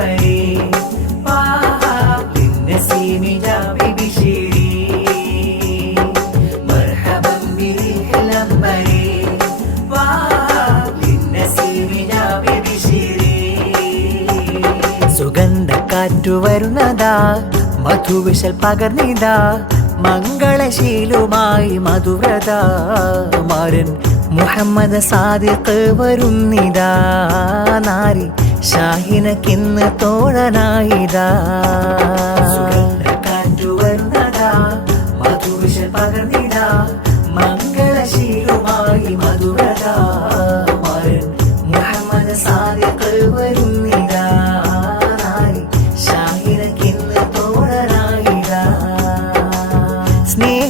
الأنبري طه للنسيم جاء ببشيري مرحبا بريح الأنبري طه للنسيم جاء ببشيري സുഗന്ധക്കാറ്റു വരുന്നതാ മധുവിശൽ പകർന്നിതാ മംഗളശീലുമായി മധുവ്രത മാരൻ മുഹമ്മദ് സാദിഖ് വരുന്നിതാ നാരി ഷാഹിനക്കിന്ന് തോഴനായിതാ സുഗന്ധക്കാറ്റു വരുന്നതാ മധുവിശൽ പകർന്നിതാ മംഗളശീലുമായി മധുവ്രത മാരൻ മുഹമ്മദ് സാദിഖ് വരുന്നിതാ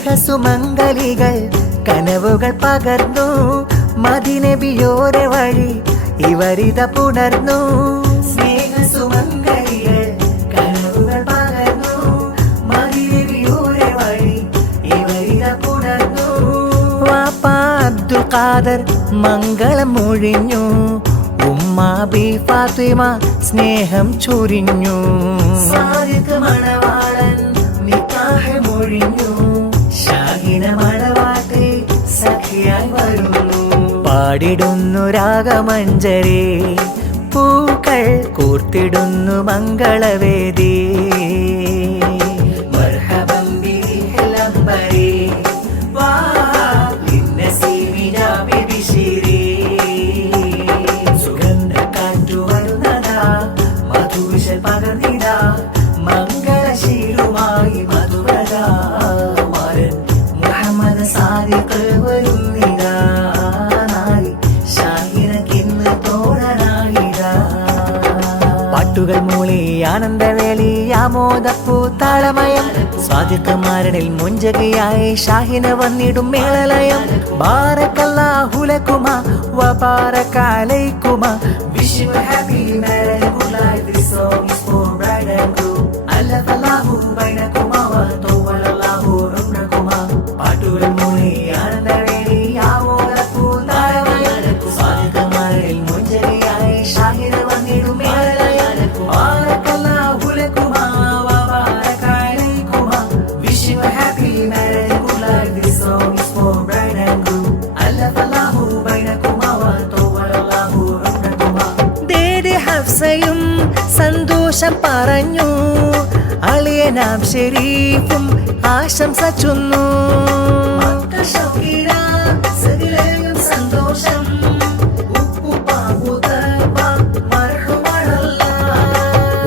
സ്നേഹസുമംഗലികൾ കനവുകൾ പകർന്നു മദിനബിയോരെ വഴി ഇവരിത പുണർന്നു സ്നേഹസുമംഗലികൾ കനവുകൾ പകർന്നു മദിനബിയോരെ വഴി ഇവരിത പുണർന്നു വാപ്പ അബ്ദുൽ ഖാദർ മംഗളം മൊഴിഞ്ഞു ഉമ്മ ബി ഫാത്തിമ സ്നേഹം ചൊരിഞ്ഞു സാദിഖ് മണവാളൻ നിക്കാഹ് മൊഴിഞ്ഞു ഷാഹിന മണവാട്ടി സഖിയായി വരുന്നു പാടിടുന്നു രാഗമഞ്ജരി പൂക്കൾ കൂർത്തിടുന്നു മംഗളവേദി മർഹബൻ ബിരിഹിൽ അംബരി വാ ലിന്നസീമി ജാബി ബിശിരി സുഗന്ധക്കാറ്റു വരുന്നതാ മധുവിശൽ പകർന്നിതാ മംഗളശീലുമായി മധുവ്രത മാരൻ മുഹമ്മദ് സാദിഖ് വരുന്നിതാ നാരി ഷാഹിനക്കിന്ന് തോഴനായിതാ പാട്ടുകൾ മൂളി ആനന്ദവേളി ആമോദപ്പൂത്താളമയം സ്വാദിഖ്മാരുടെ മുഞ്ചകയായി ഷാഹിന വന്നിടും മേളലയം ബാറക്കല്ലാഹു ലകുമാ വബാറക അലൈകുമാ wish you happy married life this song is for bride and groom അല്ലഫല്ലാഹു ബൈനകുമാ വതവല്ലല്ലാഹു ഉംറകുമാ പാട്ടുകൾ മൂളി ആനന്ദവേളി ആമോദപ്പൂത്താളമയം സ്വാദിഖ്മാരുടെ മുഞ്ചകയായി ഷാഹിന വന്നിടും മേളലയം ബാറക്കല്ലാഹു ലകുമാ വബാറക അലൈകുമാ wish you happy married life this song is for bride and groom അല്ലഫല്ലാഹു ബൈനകുമാ വതവല്ലല്ലാഹു ഉംറകുമാ ദേദി ഹഫ്സയും സന്തോഷം പറഞ്ഞു അളിയനാം ഷെരീഫും ആശംസ ചൊന്നു സന്തോഷം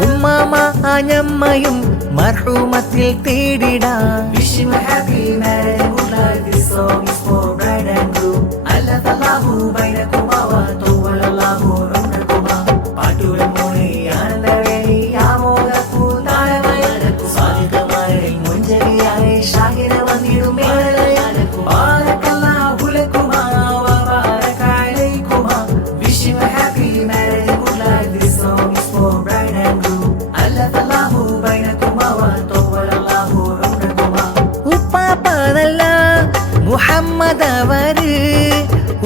ഉമ്മാമ അഞ്ഞമ്മയും മർഹൂമത്തിൽ തേടിടാ wish you happy married life this song is for bride and groom അല്ലഫല്ലാഹു ബൈനകുമാ വതവല്ലല്ലാഹു ഉംറകുമാ പാട്ടുകൾ മൂളി ആനന്ദവേളി ആമോദപ്പൂത്താളമയം സ്വാദിഖ്മാരുടെ മുഞ്ചകയായി ഷാഹിന വന്നിടും മേളലയം ബാറക്കല്ലാഹു ലകുമാ വബാറക അലൈകുമാ wish you happy married life this song is for bride and groom അല്ലഫല്ലാഹു ബൈനകുമാ വതവല്ലല്ലാഹു ഉംറകുമാ ഉപ്പാപ്പനല്ല മുഹമ്മദ് അവര്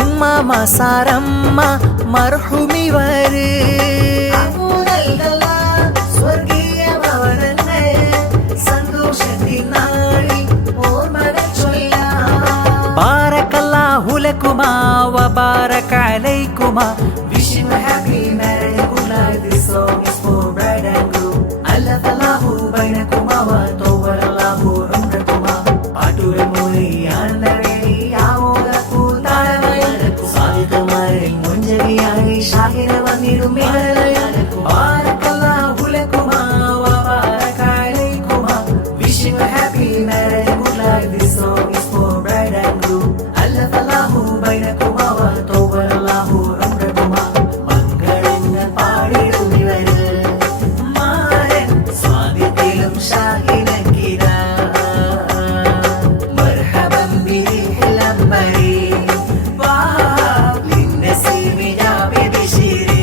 ഉമ്മാമ സാരമ്മ മർഹൂമിവര് സ്വർഗീയ ഭവനങ്ങൾ സന്തോഷത്തിൻ നാളിൽ ഓർമ്മകൾ ചൊല്ലാം ബാറക്കല്ലാഹു ലകുമാ വബാറക അലൈകുമാ wish you happy married life this song is for bride and groom അല്ലഫല്ലാഹു ബൈനകുമാ വതവല്ലല്ലാഹു ഉംറകുമാ പാട്ടുകൾ മൂളി ആനന്ദവേളി ആമോദപ്പൂത്താളമയം സ്വാദിഖ്മാരുടെ മുഞ്ചകയായി ഷാഹിന വന്നിടും മേളലയം ബാറക്കല്ലാഹു ലകുമാ വബാറക അലൈകുമാ wish you happy married life this song is for bride and groom അല്ലഫല്ലാഹു ബൈനകുമാ വതവല്ലല്ലാഹു ഉംറകുമാ മംഗളങ്ങൾ പാടിടും ഇവര് മാരൻ സ്വാദിഖിലും ഷാഹിനക്കിതാ മർഹബൻ ബിരിഹിൽ അംബരി വാ ലിന്നസീമി ജാബി ബിശിരി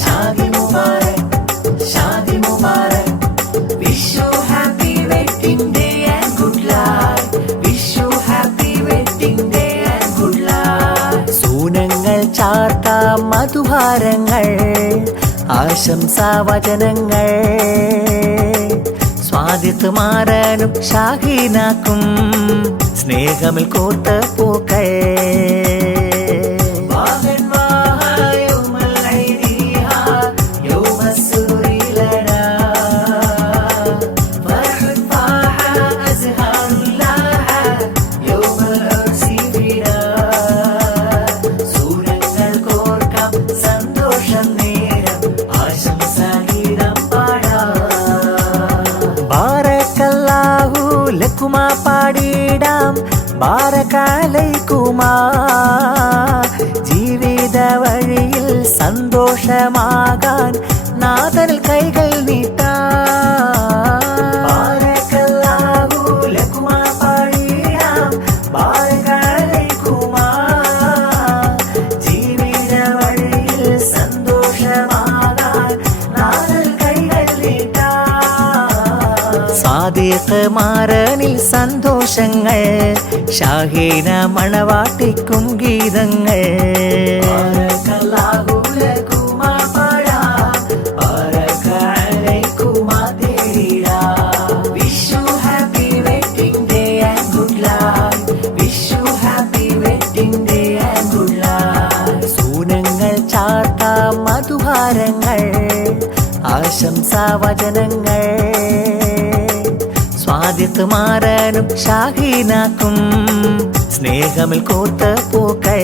ഷാദി മുബാരക് wish you happy wedding day and good luck wish you happy wedding day and good luck സൂനങ്ങൾ ചാർത്താം മധുഹാരങ്ങൾ ആശംസാവചനങ്ങൾ സ്വാദിത്ത് മാറാനും ഷാഹീനാക്കും സ്നേഹമിൽ കോർത്ത പൂക്കൾ ലക്കുമാ പാടിടാം ബാരകാലൈക്കുമാ ജീവിത വഴിയിൽ സന്തോഷമാകാൻ നാഥനിൽ കൈകൾ നീട്ടാം ബാരകല്ലാഹു ലക്കുമാ പാടിടാം ബാരകാലൈക്കുമാ ജീവിത വഴിയിൽ സന്തോഷമാകാൻ നാഥനിൽ കൈകൾ നീട്ടാം സാദിഖ് മാറനിൽ സന്തോഷങ്ങൾ ഷാഹീന മണവാട്ടിക്കും ഗീതങ്ങൾ സൂനങ്ങൾ ചാർത്താം മധുഹാരങ്ങൾ ആശംസാവചനങ്ങൾ സ്വാദിത്ത് മാറാനും ഷാഹീനാക്കും സ്നേഹമിൽ കോർത്ത പൂക്കൾ